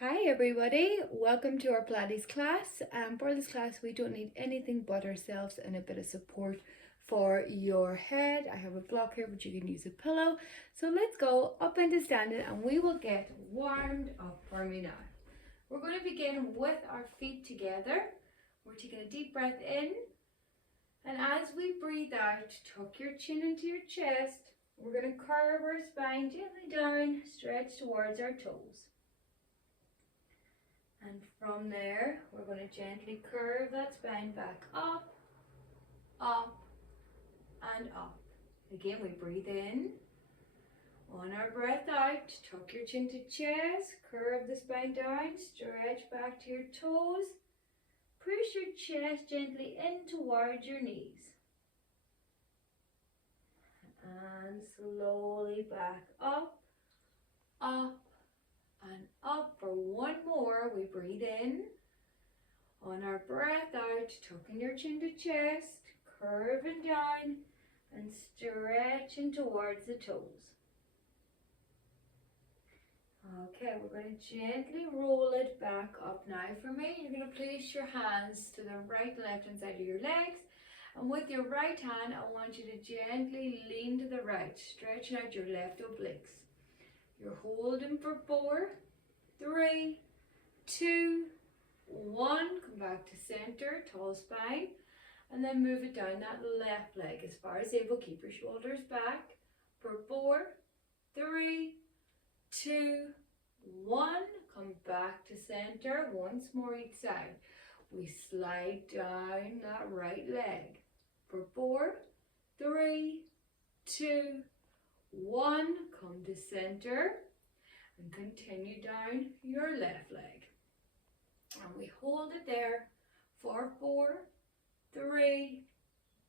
Hi everybody, welcome to our Pilates class. For this class we don't need anything but ourselves and a bit of support for your head. I have a block here but you can use a pillow. So let's go up into standing and we will get warmed up for me now. We're going to begin with our feet together. We're taking a deep breath in, and as we breathe out, tuck your chin into your chest. We're going to curve our spine gently down, stretch towards our toes. And from there, we're going to gently curve that spine back up, up, and up. Again, we breathe in. On our breath out, tuck your chin to chest, curve the spine down, stretch back to your toes. Push your chest gently in towards your knees. And slowly back up, up, and up. For one more, we breathe in. On our breath out, tucking your chin to chest, curving down and stretching towards the toes. Okay, we're going to gently roll it back up now. For me, you're going to place your hands to the right and left hand side of your legs. And with your right hand, I want you to gently lean to the right, stretching out your left obliques. You're holding for 4, 3, 2, 1. Come back to center, tall spine. And then move it down that left leg as far as able. Keep your shoulders back for 4, 3, 2, 1. Come back to center. Once more each side. We slide down that right leg for 4, 3, 2, 1. Come to center and continue down your left leg. And we hold it there for 4, 3,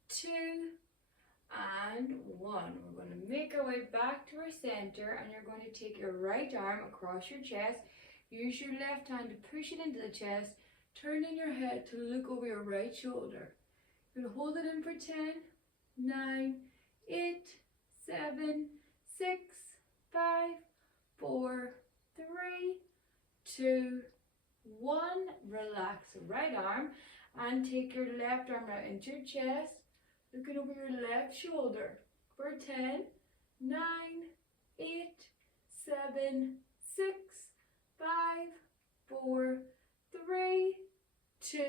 2, and 1. We're going to make our way back to our center, and you're going to take your right arm across your chest. Use your left hand to push it into the chest, turning your head to look over your right shoulder. You're going to hold it in for 10, 9, 8, 7, 6, 5, 4, 3, 2, 1. Relax the right arm and take your left arm out into your chest, looking over your left shoulder for 10, 9, 8, 7, 6, 5, 4, 3, 2,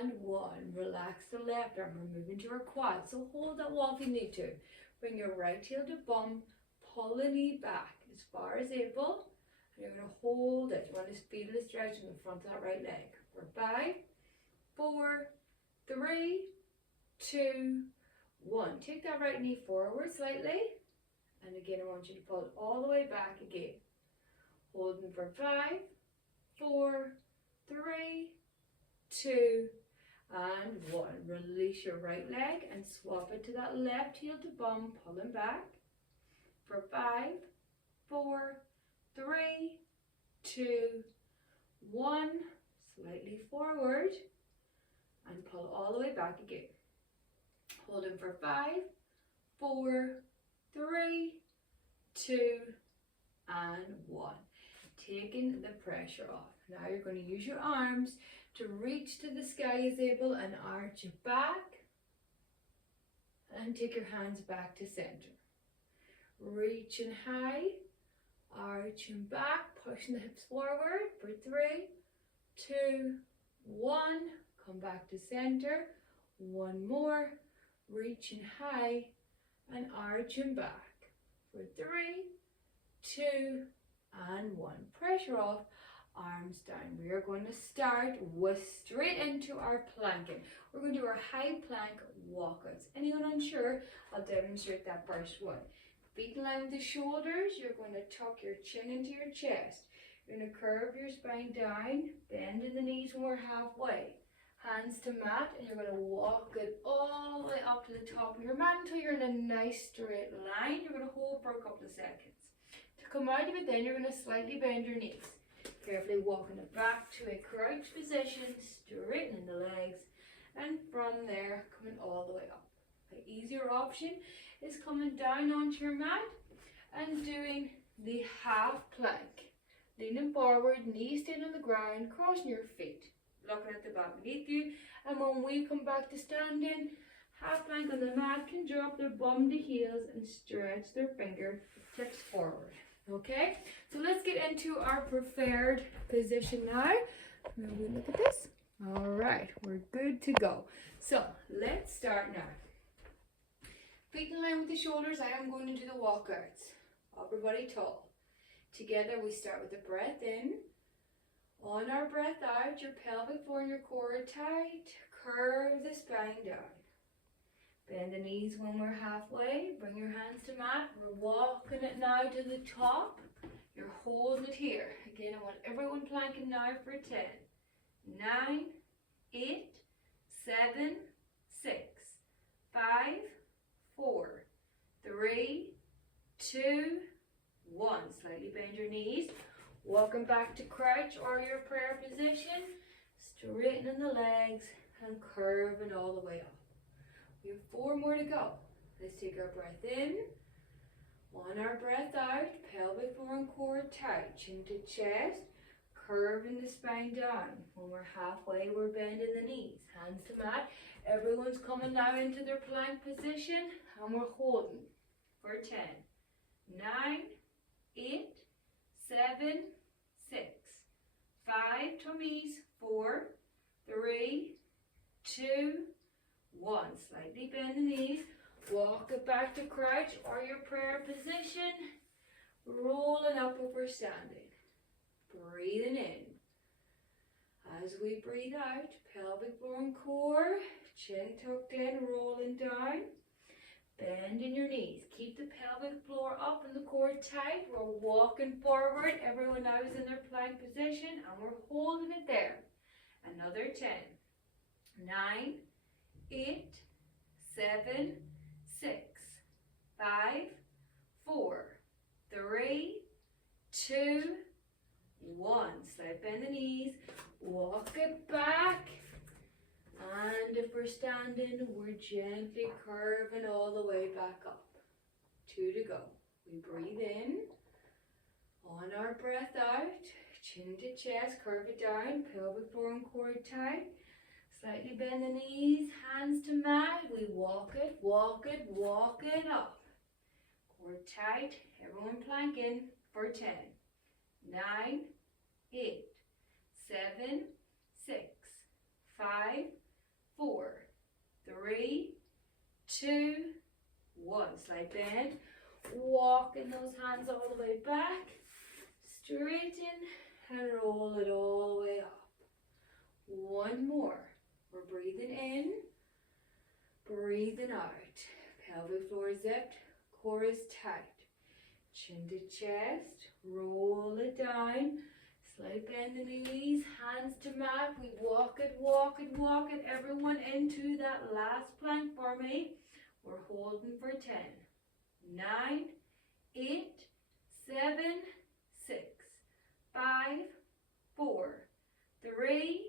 and 1. Relax the left arm. We're moving to our quad. So hold that wall if you need to. Bring your right heel to bum. Pull the knee back as far as able. And you're going to hold it. You want to feel the stretch in the front of that right leg. For 5, 4, 3, 2, 1. Take that right knee forward slightly. And again, I want you to pull it all the way back again. Holding for 5, 4, 3, 2, and 1. Release your right leg and swap it to that left heel to bum, pulling back. For 5, 4, 3, 2, 1. Slightly forward and pull all the way back again. Holding for 5, 4, 3, 2, and 1. Taking the pressure off. Now you're going to use your arms to reach to the sky as able and arch it back. And take your hands back to center. Reaching high, arching back, pushing the hips forward for 3, 2, 1. Come back to center. One more. Reaching high and arching back for 3, 2, and 1. Pressure off, arms down. We are going to start with straight into our planking. We're going to do our high plank walkouts. Anyone unsure? I'll demonstrate that first one. Feet in line with the shoulders. You're going to tuck your chin into your chest. You're going to curve your spine down, bend in the knees when we're halfway. Hands to mat, and you're going to walk it all the way up to the top of your mat until you're in a nice straight line. You're going to hold for a couple of seconds. To come out of it, then you're going to slightly bend your knees. Carefully walking it back to a crouch position, straightening the legs, and from there, coming all the way up. The easier option is coming down onto your mat and doing the half plank. leaning forward, knees staying on the ground, crossing your feet, looking at the mat beneath you. And when we come back to standing, half plank on the mat, can drop their bum to heels and stretch their fingertips forward. Okay, so let's get into our preferred position now. Maybe look at this. All right, we're good to go. So let's start now. Feet in line with the shoulders. I am going to do the walkouts. Upper body tall. Together we start with the breath in. On our breath out, your pelvic floor and your core are tight. Curve the spine down. Bend the knees when we're halfway. Bring your hands to mat. We're walking it now to the top. You're holding it here. Again, I want everyone planking now for 10, 9, 8, 7, 6, 5, 4, 3, 2, 1. Slightly bend your knees. Walking back to crouch or your prayer position. Straightening the legs and curving all the way up. We have 4 more to go. Let's take our breath in. On our breath out, pelvic floor and core tight. Chin to chest. Curving the spine down. When we're halfway, we're bending the knees. Hands to mat. Everyone's coming now into their plank position. And we're holding for 10, 9, 8, 7, 6, 5, tummies, 4, 3, 2, 1. Slightly bend the knees. Walk it back to crouch or your prayer position. Rolling up if we're standing. Breathing in. As we breathe out, pelvic floor and core, chin tucked in, rolling down. Bending your knees. Keep the pelvic floor up and the core tight. We're walking forward. Everyone now is in their plank position and we're holding it there. Another 10, 9, 8, 7, 6, 5, 4, 3, 2, 1. Slide bend the knees. Walk it back. And if we're standing, we're gently curving all the way back up. 2 to go. We breathe in. On our breath out, chin to chest, curve it down, pelvic floor and core tight. Slightly bend the knees, hands to mat. We walk it, walk it, walk it up. Core tight, everyone planking for 10, 9, 8, 7, 6, 5, 4, 3, 2, 1. Slide bend. Walking those hands all the way back. Straighten and roll it all the way up. 1 more. We're breathing in. Breathing out. Pelvic floor zipped. Core is tight. Chin to chest. Roll it down. Slide bend the knees, hands to mat. We walk it, walk it, walk it. Everyone into that last plank for me. We're holding for 10, 9, 8, 7, 6, 5, 4, 3,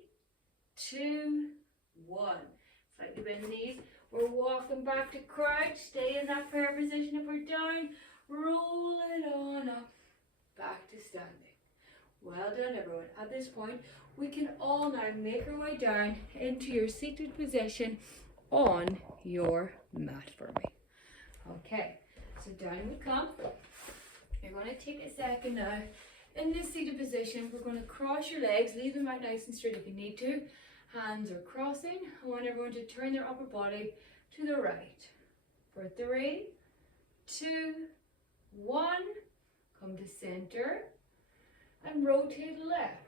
2, 1. Slightly bend the knees. We're walking back to crouch. Stay in that prayer position if we're down. Roll it on up. Back to standing. Well done, everyone. At this point, we can all now make our way down into your seated position on your mat for me. Okay, so down we come. You're going to take a second now. In this seated position, we're going to cross your legs, leave them out nice and straight if you need to. Hands are crossing. I want everyone to turn their upper body to the right. For 3, 2, 1. Come to center. And rotate left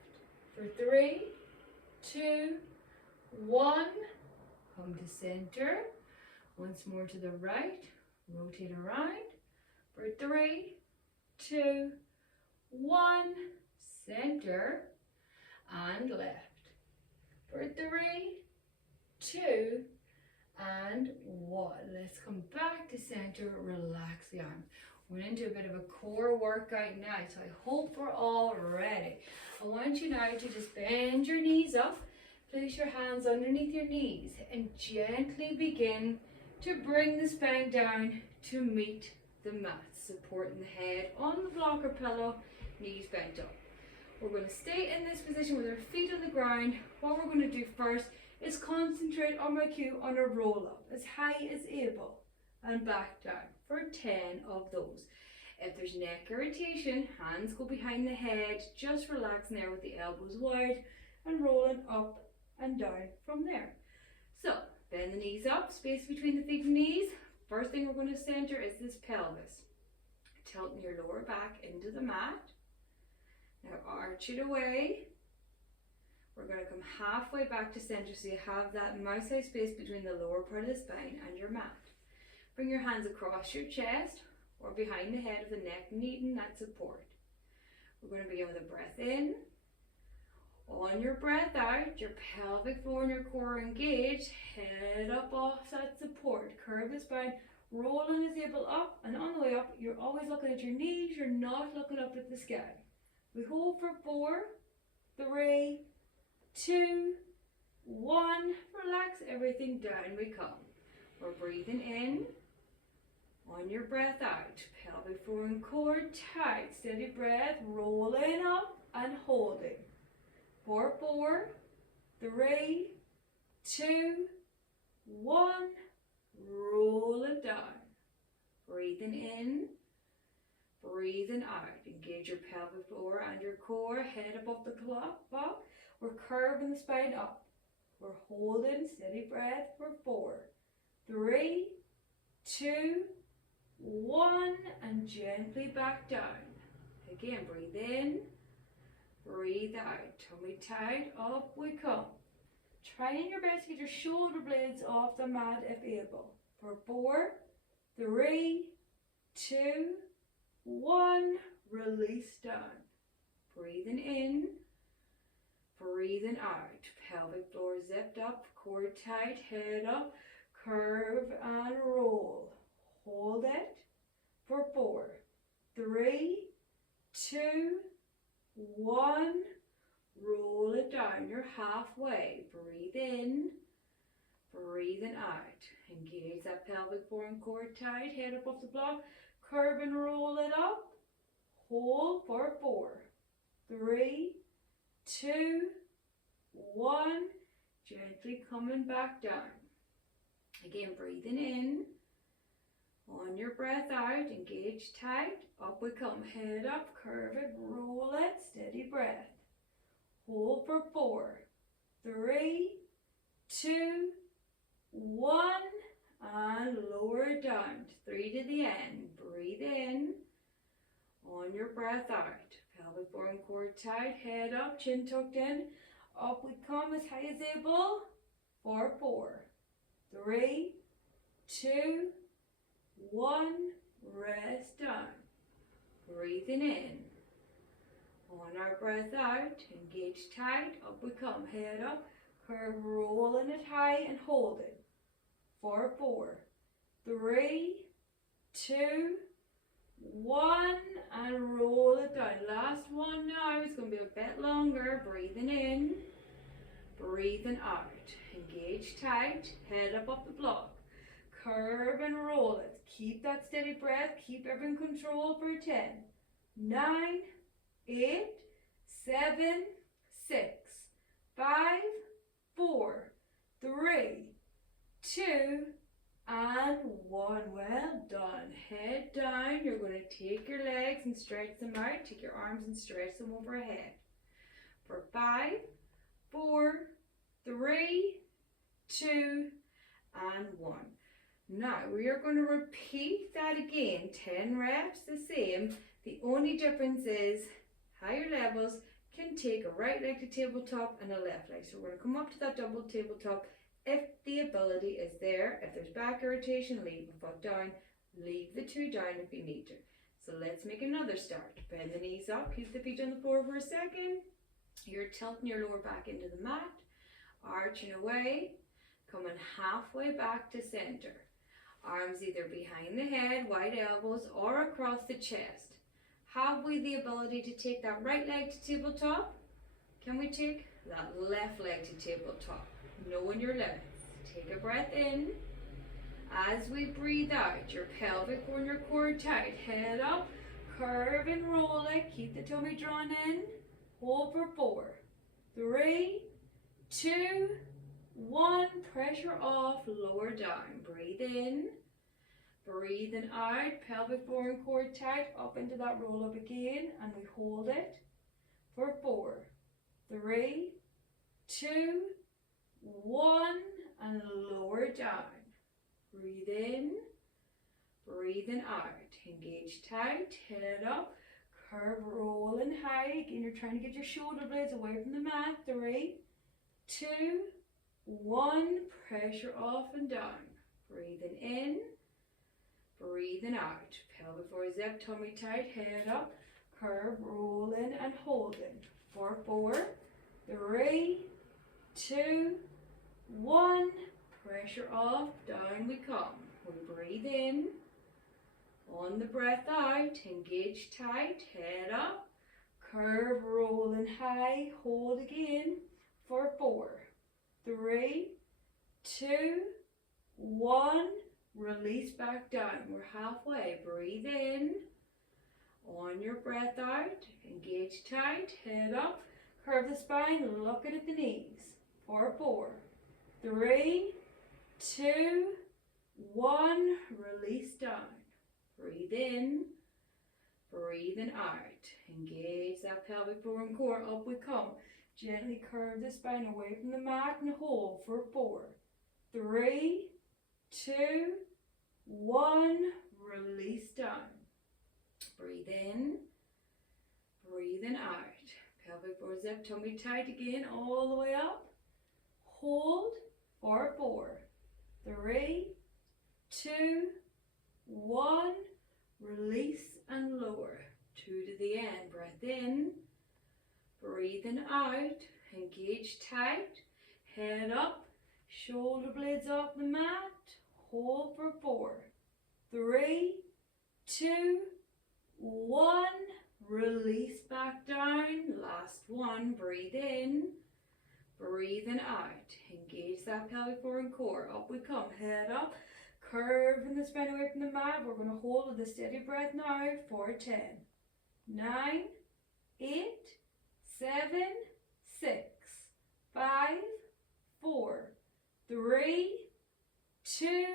for 3, 2, 1. Come to center. Once more to the right. Rotate around for 3, 2, 1. Center and left for 3, 2, and 1. Let's come back to center. Relax the arms. We're into a bit of a core workout now, so I hope we're all ready. I want you now to just bend your knees up, place your hands underneath your knees, and gently begin to bring the spine down to meet the mat, supporting the head on the blocker pillow, knees bent up. We're going to stay in this position with our feet on the ground. What we're going to do first is concentrate on my cue on a roll up as high as able and back down for 10 of those. If there's neck irritation, hands go behind the head, just relaxing there with the elbows wide and rolling up and down from there. So bend the knees up, space between the feet and knees. First thing we're going to center is this pelvis. Tilting your lower back into the mat. Now arch it away. We're going to come halfway back to center so you have that mouse-sized space between the lower part of the spine and your mat. Bring your hands across your chest or behind the head of the neck, needing that support. We're going to begin with a breath in. On your breath out, your pelvic floor and your core are engaged. Head up off that support. Curve the spine. Rolling is able up, and on the way up, you're always looking at your knees. You're not looking up at the sky. We hold for 4, 3, 2, 1. Relax everything down. We come. We're breathing in. On your breath out, pelvic floor and core tight. Steady breath. Rolling up and holding. For 4, 3, 2, 1. Roll it down. Breathing in, breathing out. Engage your pelvic floor and your core. Head above the block. We're curving the spine up. We're holding steady breath for 4, 3, 2, 1, and gently back down. Again, breathe in, breathe out. Tummy tight, up we come. Trying your best to get your shoulder blades off the mat if able. For 4, 3, 2, 1. Release down. Breathing in, breathing out. Pelvic floor zipped up, core tight, head up, curve and roll. Hold it for 4, 3, 2, 1. Roll it down. You're halfway. Breathe in, breathing out. Engage that pelvic floor and core tight. Head up off the block. Curve and roll it up. Hold for 4, 3, 2, 1. Gently coming back down. Again, breathing in. On your breath out, engage tight. Up we come. Head up, curve it, roll it. Steady breath. Hold for 4, 3, 2, 1, and lower it down. 3 to the end. Breathe in. On your breath out. Pelvic floor and core tight. Head up, chin tucked in. Up we come as high as able. For 4, 3, 2, 1. Rest down. Breathing in. On our breath out, engage tight, up we come, head up, curve, rolling it high and hold it. For 4, 3, 2, 1, and roll it down. Last one now, it's going to be a bit longer. Breathing in, breathing out. Engage tight, head up the block. Curve and roll it. Keep that steady breath, keep everything controlled for 10, 9, 8, 7, 6, 5, 4, 3, 2, and 1. Well done. Head down. You're going to take your legs and stretch them out. Take your arms and stretch them overhead. For 5, 4, 3, 2, and 1. Now we are going to repeat that again. 10 reps, the same. The only difference is higher levels can take a right leg to tabletop and a left leg. So we're going to come up to that double tabletop if the ability is there. If there's back irritation, leave a foot down. Leave the 2 down if you need to. So let's make another start. Bend the knees up. Keep the feet on the floor for a second. You're tilting your lower back into the mat. Arching away. Coming halfway back to center. Arms either behind the head, wide elbows, or across the chest. Have we the ability to take that right leg to tabletop? Can we take that left leg to tabletop? Knowing your limits. Take a breath in. As we breathe out, your pelvic and your core tight. Head up, curve and roll it. Keep the tummy drawn in. hold for 4, 3, 2, 1, pressure off, lower down, breathe in, breathing out, pelvic floor and core tight, up into that roll up again, and we hold it for 4, 3, 2, 1, and lower down, breathe in, breathing out, engage tight, head up, curve, rolling high, again you're trying to get your shoulder blades away from the mat, 3, 2, 1, pressure off and down, breathing in, breathing out, pelvic floor zip, tummy tight, head up, curve, rolling and holding, for 4, 3, 2, 1, pressure off, down we come, we breathe in, on the breath out, engage tight, head up, curve, rolling high, hold again, for 4, 3, 2, 1, release back down, we're halfway, breathe in, on your breath out, engage tight, head up, curve the spine, look at the knees, for 4, 3, 2, 1, release down, breathe in, breathing out, engage that pelvic floor and core, up we come, gently curve the spine away from the mat and hold for 4, 3, 2, 1, release down, breathe in, breathing out, pelvic floor zip, tummy tight again, all the way up, hold for 4, 3, 2, 1, release and lower, 2 to the end, breath in, breathing out, engage tight, head up, shoulder blades off the mat, hold for 4, 3, 2, 1, release back down, last one, breathe in, breathing out, engage that pelvic floor and core, up we come, head up, curving the spine away from the mat, we're going to hold with a steady breath now for 10, 9, 8, 7, 6, 5, 4, 3, 2,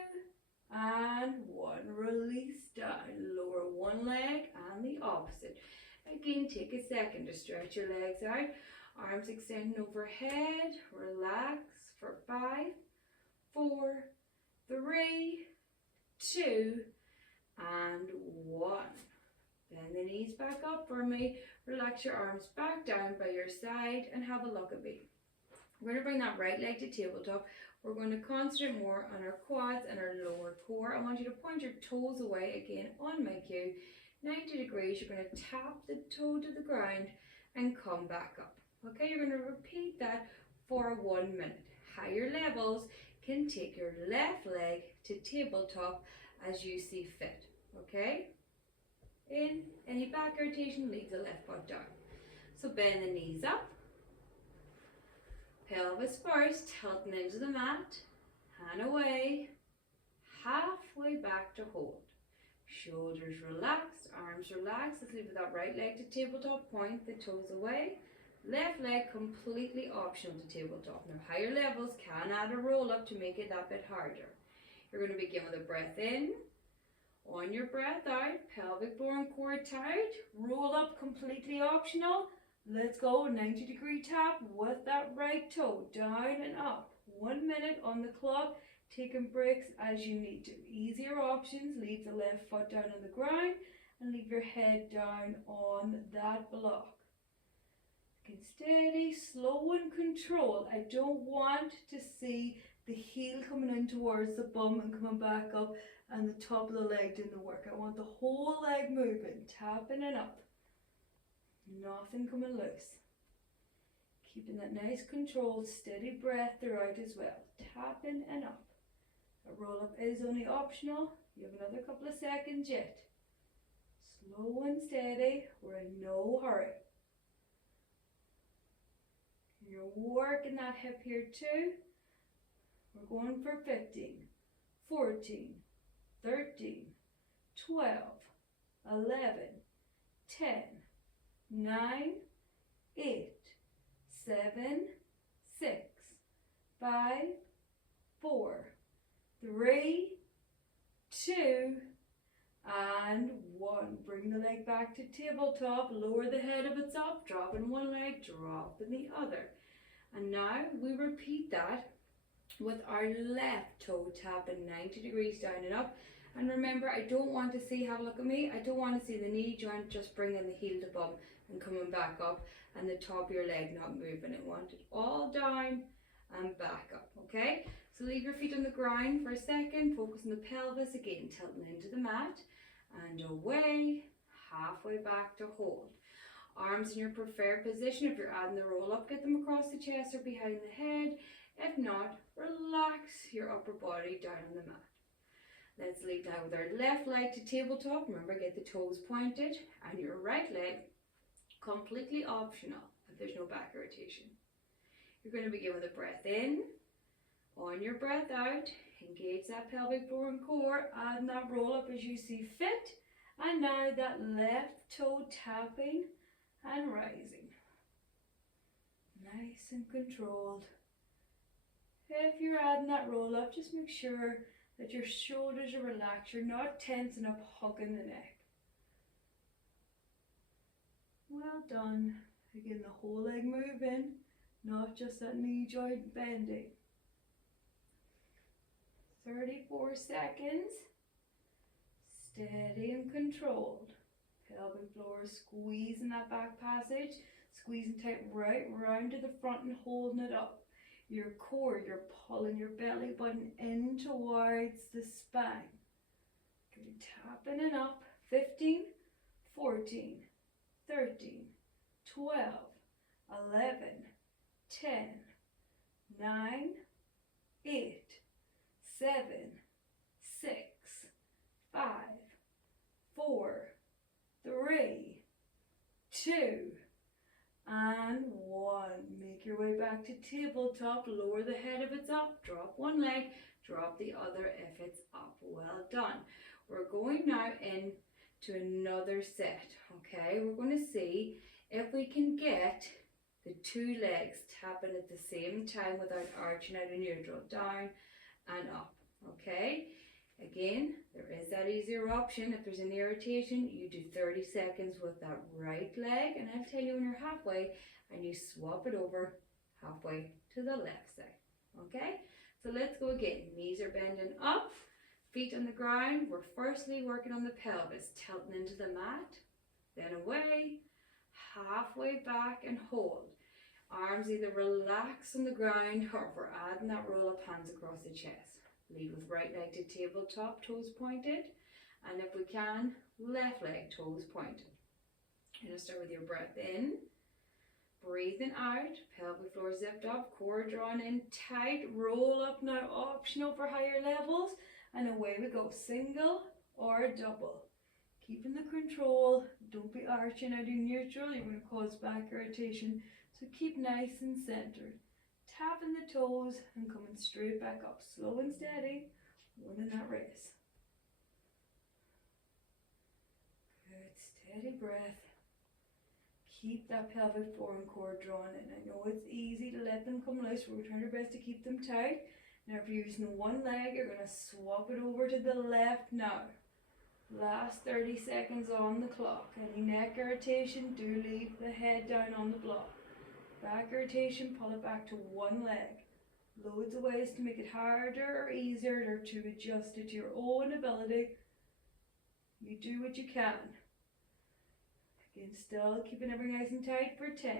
and 1, release down, lower one leg and the opposite. Again, take a second to stretch your legs out, arms extending overhead, relax for 5, 4, 3, 2, and 1. Bend the knees back up for me, relax your arms back down by your side and have a look at me. We're going to bring that right leg to tabletop. We're going to concentrate more on our quads and our lower core. I want you to point your toes away again on my cue. 90 degrees, you're going to tap the toe to the ground and come back up. Okay, you're going to repeat that for 1 minute. Higher levels can take your left leg to tabletop as you see fit. Okay? In, any back rotation, leave the left foot down. So bend the knees up. Pelvis first, tilting into the mat, hand away, halfway back to hold. Shoulders relaxed, arms relaxed. Let's leave that right leg to tabletop, point the toes away. Left leg completely optional to tabletop. Now higher levels can add a roll up to make it that bit harder. You're going to begin with a breath in. On your breath out, pelvic floor and core tight, roll up completely optional. Let's go, 90 degree tap with that right toe, down and up. 1 minute on the clock, taking breaks as you need to. Easier options, leave the left foot down on the ground and leave your head down on that block. Get steady, slow and control. I don't want to see the heel coming in towards the bum and coming back up and the top of the leg doing the work. I want the whole leg moving, tapping and up. Nothing coming loose. Keeping that nice controlled, steady breath throughout as well. Tapping and up. A roll up is only optional. You have another couple of seconds yet. Slow and steady. We're in no hurry. You're working that hip here too. We're going for 15, 14, 13, 12, 11, 10, 9, 8, 7, 6, 5, 4, 3, 2, and 1. Bring the leg back to tabletop, lower the head if it's up, drop in one leg, drop in the other. And now we repeat that with our left toe tapping 90 degrees down and up. And remember, I don't want to see, have a look at me, I don't want to see the knee joint just bringing the heel to bum and coming back up and the top of your leg not moving. I want it all down and back up, okay? So leave your feet on the ground for a second, focus on the pelvis again, tilting into the mat and away, halfway back to hold. Arms in your preferred position. If you're adding the roll up, get them across the chest or behind the head. If not, relax your upper body down on the mat. Let's lead now with our left leg to tabletop. Remember, get the toes pointed, and your right leg completely optional if there's no back irritation. You're going to begin with a breath in. On your breath out, engage that pelvic floor and core, add that roll up as you see fit. And now that left toe tapping and rising. Nice and controlled. If you're adding that roll up, just make sure that your shoulders are relaxed. You're not tensing up, hugging the neck. Well done. Again, the whole leg moving, not just that knee joint bending. 34 seconds. Steady and controlled. Pelvic floor squeezing that back passage, squeezing tight right round to the front and holding it up. Your core, you're pulling your belly button in towards the spine. Good, tapping it up. 15, 14, 13, 12, 11, 10, 9, 8, 7, 6, 5, 4, 3, 2, and 1. Make your way back to tabletop. Lower the head if it's up. Drop one leg. Drop the other if it's up. Well done. We're going now into another set. Okay, we're going to see if we can get the two legs tapping at the same time without arching out of neutral. Down and up. Okay. Again, there is that easier option. If there's an irritation, you do 30 seconds with that right leg, and I'll tell you when you're halfway, and you swap it over halfway to the left side. Okay, so let's go again. Knees are bending up, feet on the ground. We're firstly working on the pelvis, tilting into the mat, then away, halfway back and hold. Arms either relax on the ground, or if we're adding that roll up, hands across the chest. Lead with right leg to tabletop, toes pointed, and if we can, left leg, toes pointed. You're going to start with your breath in, breathing out, pelvic floor zipped up, core drawn in tight, roll up now, optional for higher levels, and away we go, single or double. Keeping the control, don't be arching out in neutral, you're going to cause back irritation, so keep nice and centered. Tapping the toes and coming straight back up, slow and steady, winning that race. Good, steady breath. Keep that pelvic floor and core drawn in. I know it's easy to let them come loose, but we're trying our best to keep them tight. Now if you're using one leg, you're going to swap it over to the left now. Last 30 seconds on the clock. Any neck irritation, do leave the head down on the block. Back irritation, pull it back to one leg. Loads of ways to make it harder or easier or to adjust it to your own ability. You do what you can. Again, still keeping everything nice and tight for 10,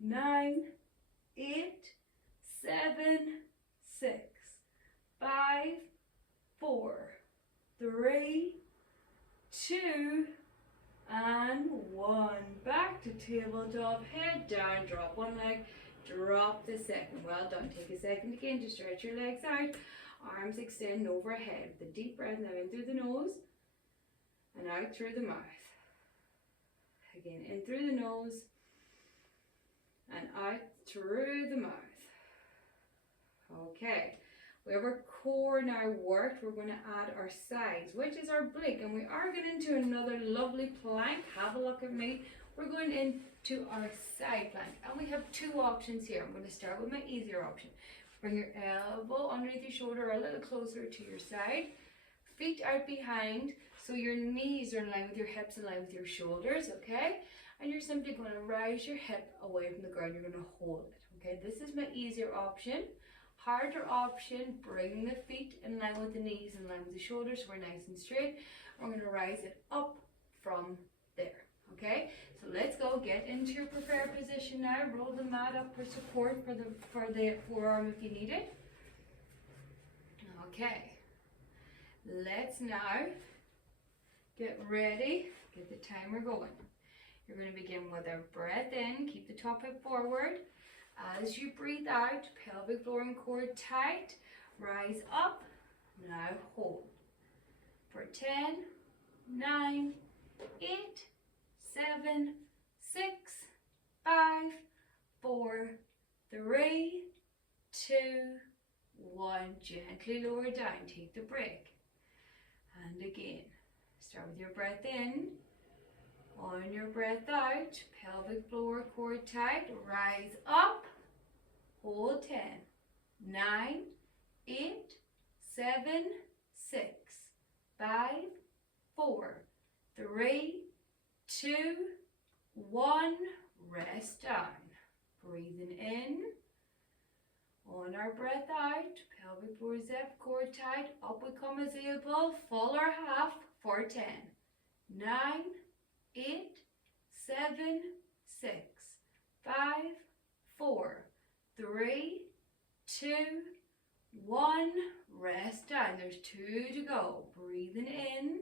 9, 8, 7, 6, 5, 4, 3, 2, and 1. Back to tabletop, head down, drop one leg, drop the second. Well done. Take a second again to stretch your legs out. Arms extend overhead. With a deep breath now in through the nose and out through the mouth. Again, in through the nose and out through the mouth. Okay. We have our core now worked. We're going to add our sides, which is our blink, and we are getting into another lovely plank. Have a look at me. we're going into our side plank, and we have two options here. I'm going to start with my easier option. Bring your elbow underneath your shoulder, a little closer to your side, feet out behind, so your knees are in line with your hips, in line with your shoulders, okay? And you're simply going to rise your hip away from the ground. You're going to hold it, okay? This is my easier option. Harder option, bring the feet in line with the knees, in line with the shoulders, so we're nice and straight. We're going to rise it up from there, okay? So let's go get into your preferred position now. Roll the mat up for support for the forearm if you need it. Okay, let's now get ready, get the timer going. You're going to begin with a breath in, keep the top hip forward. As you breathe out, pelvic floor and core tight, rise up, now hold. For 10, 9, 8, 7, 6, 5, 4, 3, 2, 1. Gently lower down, take the break. And again, start with your breath in. On your breath out, pelvic floor, core tight, rise up, hold 10, 9, 8, 7, 6, 5, 4, 3, 2, 1, rest down. Breathing in. On our breath out, pelvic floor zip, core tight, up we come as able, full or half for 10, 9, 8, 7, 6, 5, 4, 3, 2, 1, rest down. There's 2 to go. Breathing in.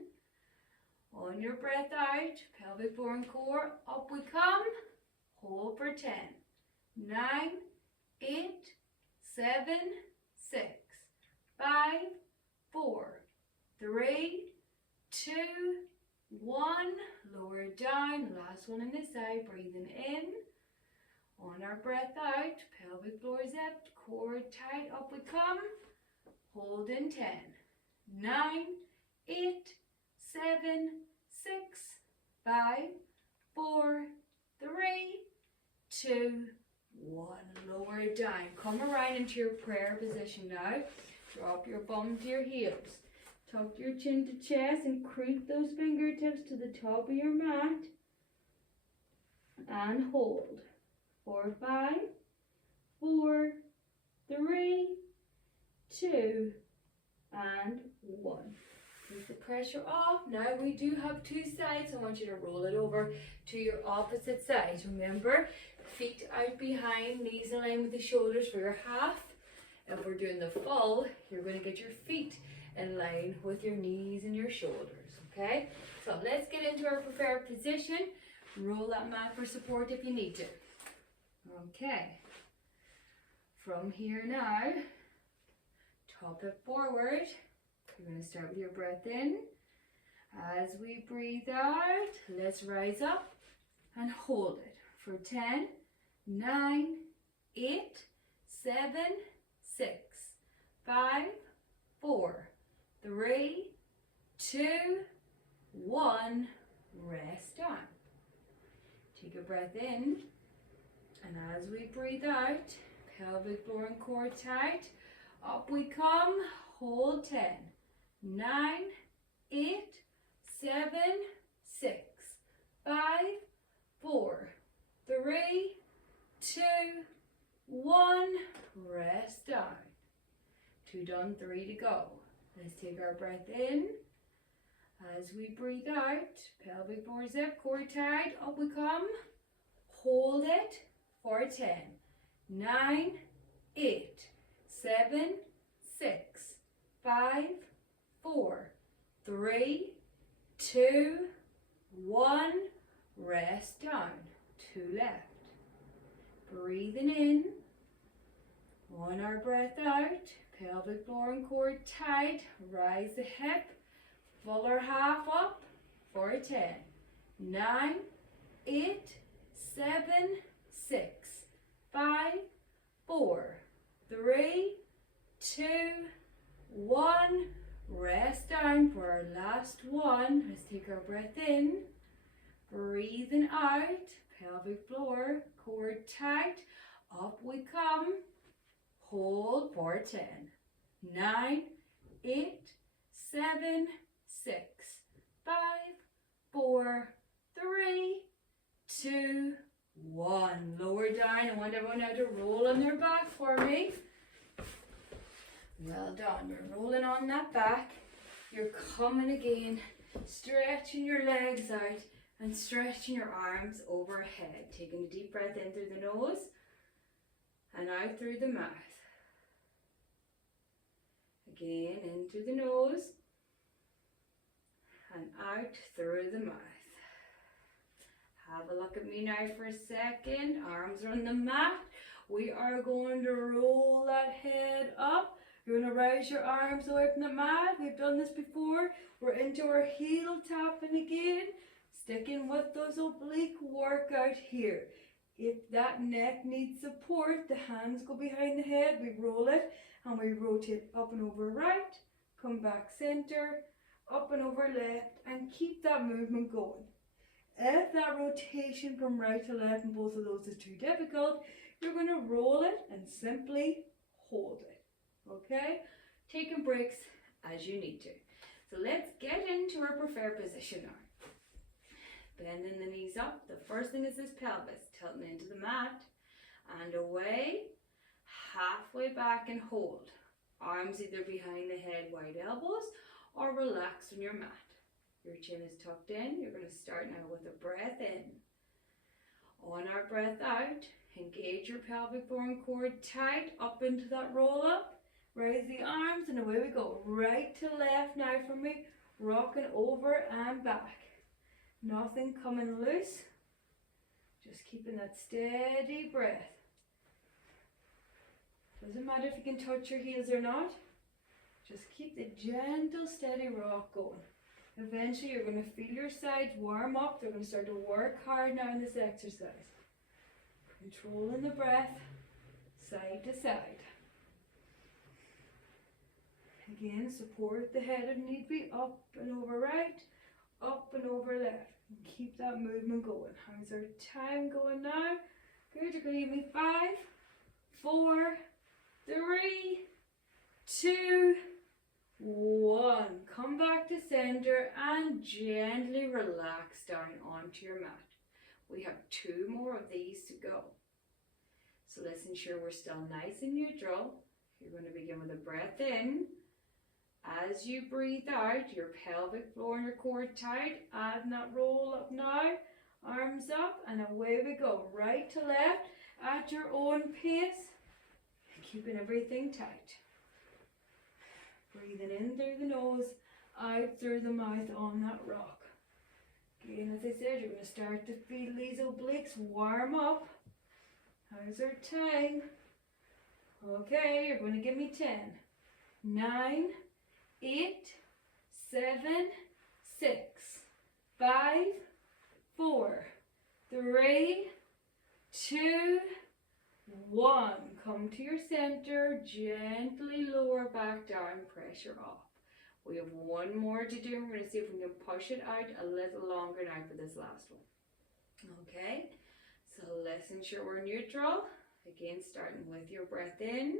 On your breath out, pelvic floor and core, up we come. Hold for 10, 9, 8, 7, 6, 5, 4, 3, 2, 1, lower down, last one on this side, breathing in. On our breath out, pelvic floor zipped, core tight, up we come. Hold in 10, 9, 8, 7, 6, 5, 4, 3, 2, 1. Lower down. Come around into your prayer position now. Drop your bum to your heels. Tuck your chin to chest and creep those fingertips to the top of your mat. And hold. 4, 5, 4, 3, 2, and 1. Keep the pressure off. Now we do have two sides. I want you to roll it over to your opposite side. Remember, feet out behind, knees in line with the shoulders for your half. If we're doing the full, you're going to get your feet in line with your knees and your shoulders, okay? So let's get into our preferred position. Roll that mat for support if you need to. Okay. From here now, top it forward. You're going to start with your breath in. As we breathe out, let's rise up and hold it for 10, 9, 8, 7, 6, 5, 4, 3, 2, 1, rest down. Take a breath in, and as we breathe out, pelvic floor and core tight, up we come, hold 10, 9, 8, 7, 6, 5, 4, 3, 2, 1, rest down. 2 done, 3 to go. Let's take our breath in. As we breathe out, pelvic floor zip, core tight, up we come. Hold it for 10, 9, 8, 7, 6, 5, 4, 3, 2, 1, rest down. 2 left. Breathing in. On our breath out, pelvic floor and core tight, rise the hip, full or half up for 10, 9, 8, 7, 6, 5, 4, 3, 2, 1, rest down for our last one. Let's take our breath in, Breathing out, pelvic floor, core tight. Up we come. Hold for 10, 9, 8, 7, 6, 5, 4, 3, 2, 1. Lower down. I want everyone now to roll on their back for me. Well done. You're rolling on that back. You're coming again, stretching your legs out and stretching your arms overhead. Taking a deep breath in through the nose and out through the mouth. Again, in through the nose and out through the mouth. Have a look at me now for a second. Arms are on the mat. We are going to roll that head up. You're going to raise your arms away from the mat. We've done this before. We're into our heel tapping again. Sticking with those oblique workout here. If that neck needs support, the hands go behind the head. We roll it and we rotate up and over right. Come back center, up and over left, and keep that movement going. If that rotation from right to left and both of those is too difficult, you're going to roll it and simply hold it. Okay? Taking breaks as you need to. So let's get into our preferred position now. Bending the knees up. The first thing is this pelvis tilting into the mat and away. Halfway back and hold. Arms either behind the head, wide elbows, or relax on your mat. Your chin is tucked in. You're going to start now with a breath in. On our breath out, engage your pelvic floor and core tight up into that roll up. Raise the arms and away we go. Right to left now for me. Rocking over and back. Nothing coming loose. Just keeping that steady breath. Doesn't matter if you can touch your heels or not. Just keep the gentle, steady rock going. Eventually you're going to feel your sides warm up. They're going to start to work hard now in this exercise. Controlling the breath, side to side. Again, support the head if need be, up and over right, up and over left. And keep that movement going. How's our time going now? Good, you're going to give me 5, 4, 3, 2, 1. Come back to center and gently relax down onto your mat. We have 2 more of these to go. So let's ensure we're still nice and neutral. You're going to begin with a breath in. As you breathe out, your pelvic floor and your core tight. Add that roll up now. Arms up and away we go. Right to left at your own pace. Keeping everything tight. Breathing in through the nose, out through the mouth on that rock. Again, as I said, you're going to start to feel these obliques warm up. How's our time? Okay, you're going to give me 10, 9, 8, 7, 6, 5, 4, 3, 2, 1. Come to your center, gently lower back down, pressure off. We have 1 more to do. We're going to see if we can push it out a little longer now for this last one. Okay, so let's ensure we're neutral. Again, starting with your breath in.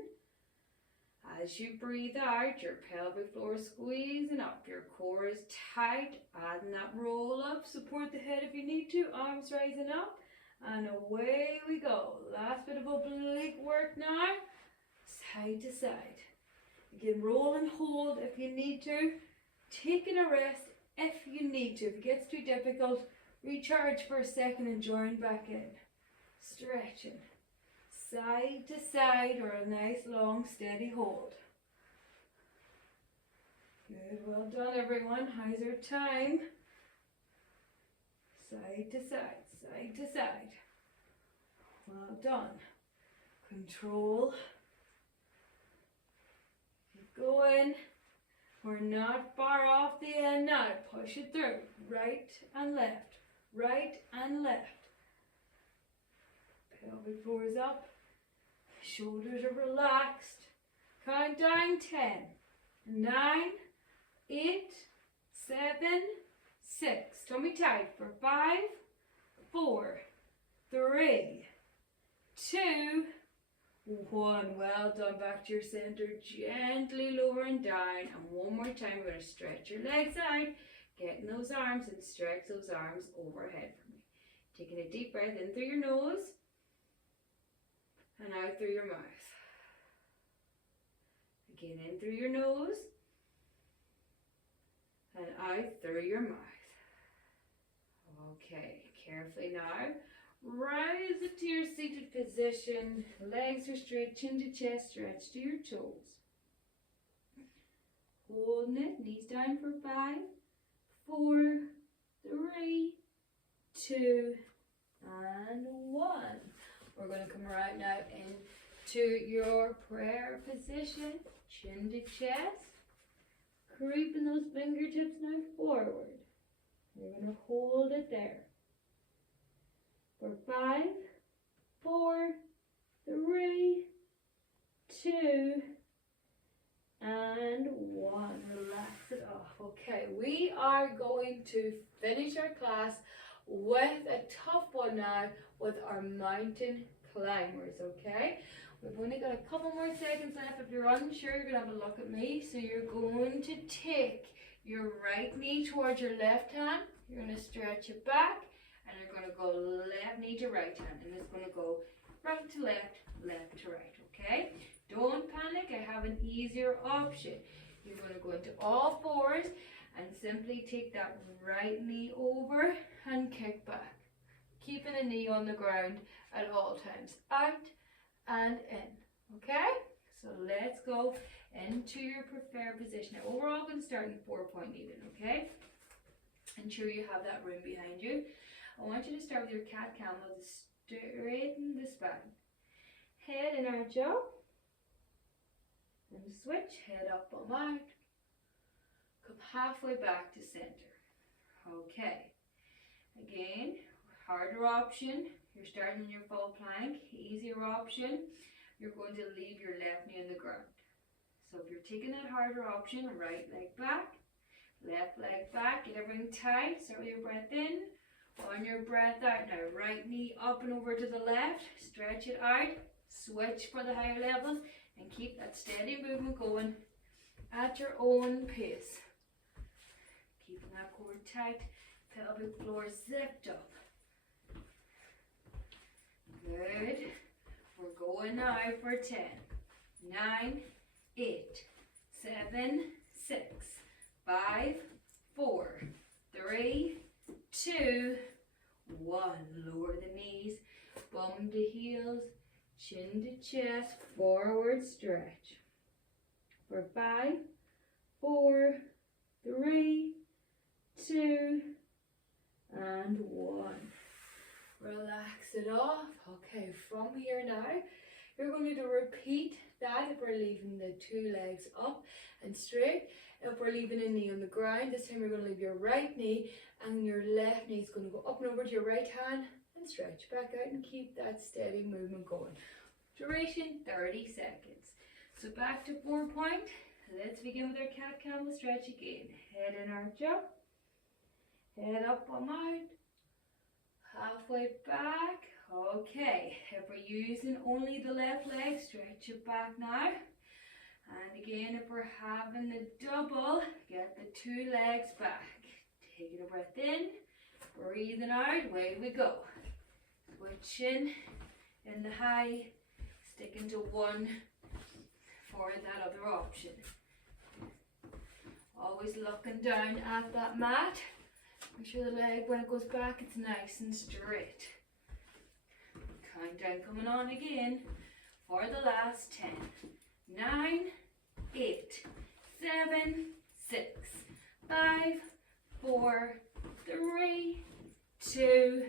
As you breathe out, your pelvic floor is squeezing up. Your core is tight. Adding that roll up. Support the head if you need to. Arms rising up. And away we go. Last bit of oblique work now. Side to side. Again, roll and hold if you need to. Taking a rest if you need to. If it gets too difficult, recharge for a second and join back in. Stretching. Side to side or a nice long steady hold. Good, well done everyone. How's your time? Side to side, side to side. Well done. Control. Keep going. We're not far off the end now. Push it through. Right and left. Right and left. Pelvic floor is up. Shoulders are relaxed. Count down 10, 9, 8, 7, 6. Tummy tight for 5, 4, 3, 2, 1. Well done. Back to your center. Gently lowering down. And one more time, we're going to stretch your legs out. Getting those arms and stretch those arms overhead for me. Taking a deep breath in through your nose and out through your mouth. Again, in through your nose and out through your mouth. Okay, carefully now. Rise it to your seated position. Legs are straight, chin to chest, stretch to your toes. Holding it, knees down for 5, 4, 3, 2, and 1. We're going to come right now into your prayer position. Chin to chest. Creeping those fingertips now forward. You're going to hold it there. For 5, 4, 3, 2, and 1. Relax it off. Okay, we are going to finish our class with a tough one now with our mountain climbers, okay? We've only got a couple more seconds left. If you're unsure, you're going to have a look at me. So you're going to take your right knee towards your left hand. You're going to stretch it back. And you're going to go left knee to right hand. And it's going to go right to left, left to right, okay? Don't panic. I have an easier option. You're going to go into all fours and simply take that right knee over and kick back. Keeping a knee on the ground at all times. Out and in, okay? So let's go into your preferred position. Now, we're all going to start in 4-point kneeling, okay? Ensure you have that room behind you. I want you to start with your cat camel to straighten the spine. Head in arch up. And switch, head up on out. Come halfway back to center. Okay. Again, harder option. You're starting in your full plank. Easier option. You're going to leave your left knee on the ground. So if you're taking that harder option, right leg back, left leg back, get everything tight. Start with your breath in. On your breath out now, right knee up and over to the left, stretch it out, switch for the higher levels, and keep that steady movement going at your own pace. Keeping that core tight, pelvic floor zipped up. Good. We're going now for 10, 9, 8, 7, 6, 5, 4, 3, 2, 1. Lower the knees, bum to heels, chin to chest, forward stretch. For 5, 4, 3, 2, and 1. Relax it off. Okay, from here now, you're going to repeat that if we're leaving the 2 legs up and straight. If we're leaving a knee on the ground, this time you're going to leave your right knee and your left knee is going to go up and over to your right hand and stretch back out and keep that steady movement going. Duration 30 seconds. So back to 4-point. Let's begin with our cat camel stretch again. Head in arch up. Head up on out. Halfway back. Okay. If we're using only the left leg, stretch it back now. And again, if we're having the double, get the 2 legs back. Taking a breath in, breathing out, away we go. Switching in the high, sticking to 1 for that other option. Always looking down at that mat. Make sure the leg, when it goes back, it's nice and straight. Countdown coming on again for the last 10, 9, 8, 7, 6, 5, 4, 3, 2,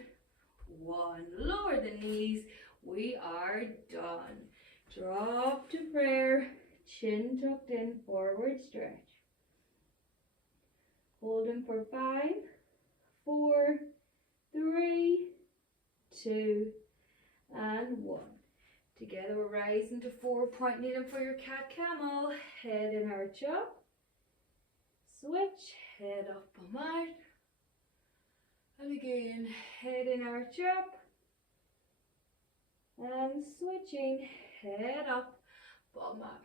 1. Lower the knees. We are done. Drop to prayer. Chin tucked in, forward stretch. Holding for 5, 4, 3, 2, and 1. Together we're rising to 4-point kneeling for your cat camel. Head in arch up. Switch, head up and out. And again, head and arch up. And switching, head up, bum out.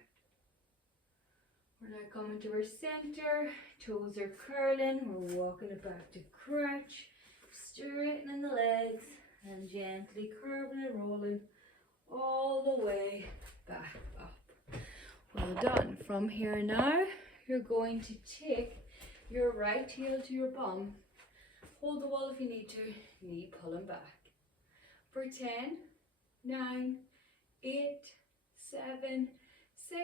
We're now coming to our center, toes are curling, we're walking it back to crutch, straightening the legs and gently curving and rolling all the way back up. Well done. From here now, you're going to take your right heel to your bum, hold the wall if you need to, knee pulling back. For 10, 9, 8, 7, 6,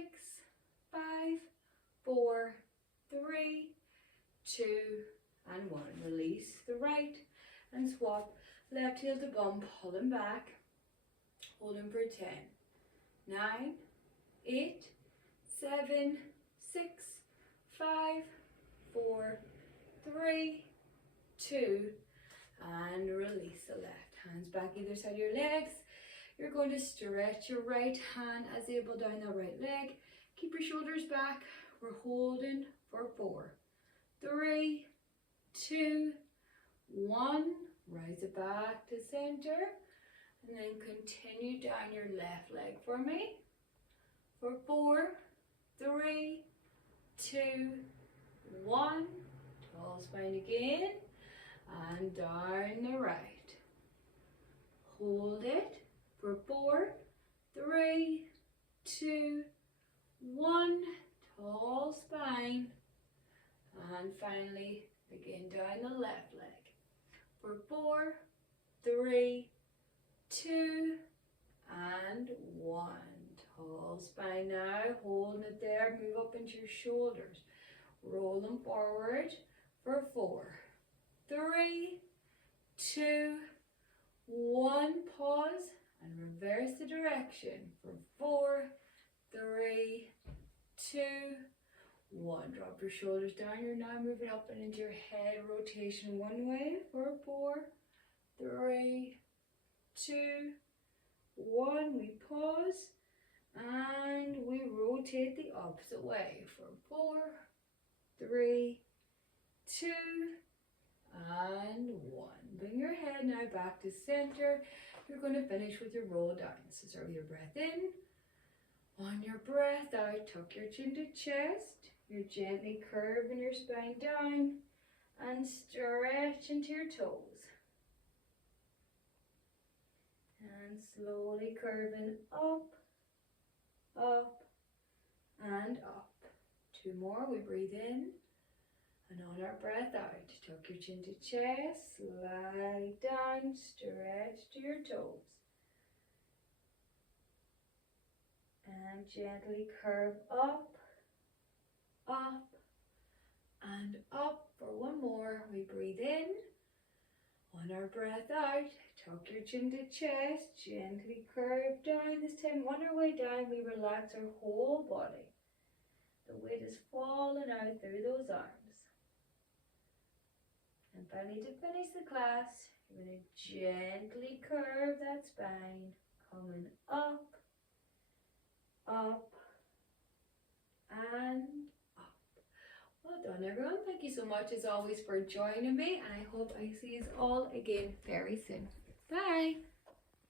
5, 4, 3, 2, and 1. Release the right and swap left heel to bum, pulling back, holding for 10, 9, 8, 7, 6, 5, 4, 3, 2, and release the left. Hands back either side of your legs. You're going to stretch your right hand as you pull down the right leg. Keep your shoulders back. We're holding for 4, 3, 2, 1. Rise it back to center. And then continue down your left leg for me. For 4, 3, 2, 1. Tall spine again. And down the right. Hold it for 4, 3, 2, 1. Tall spine. And finally, again down the left leg. For 4, 3, 2, and 1. Tall spine now. Holding it there. Move up into your shoulders. Roll them forward for 4, 3, 2, 1. Pause and reverse the direction for 4, 3, 2, 1. Drop your shoulders down. You're now moving up and into your head rotation one way for 4, 3, 2, 1. We pause and we rotate the opposite way for 4, 3, 2, and 1. Bring your head now back to center. You're going to finish with your roll down. So start with your breath in. On your breath out, tuck your chin to chest. You're gently curving your spine down and stretch into your toes. And slowly curving up, up, and up. 2 more. We breathe in. And on our breath out, tuck your chin to chest, slide down, stretch to your toes. And gently curve up, up, and up. For 1 more, we breathe in. On our breath out, tuck your chin to chest, gently curve down. This time, on our way down, we relax our whole body. The weight is falling out through those arms. And finally, to finish the class, you're going to gently curve that spine, coming up, up, and up. Well done, everyone. Thank you so much, as always, for joining me, and I hope I see you all again very soon. Bye.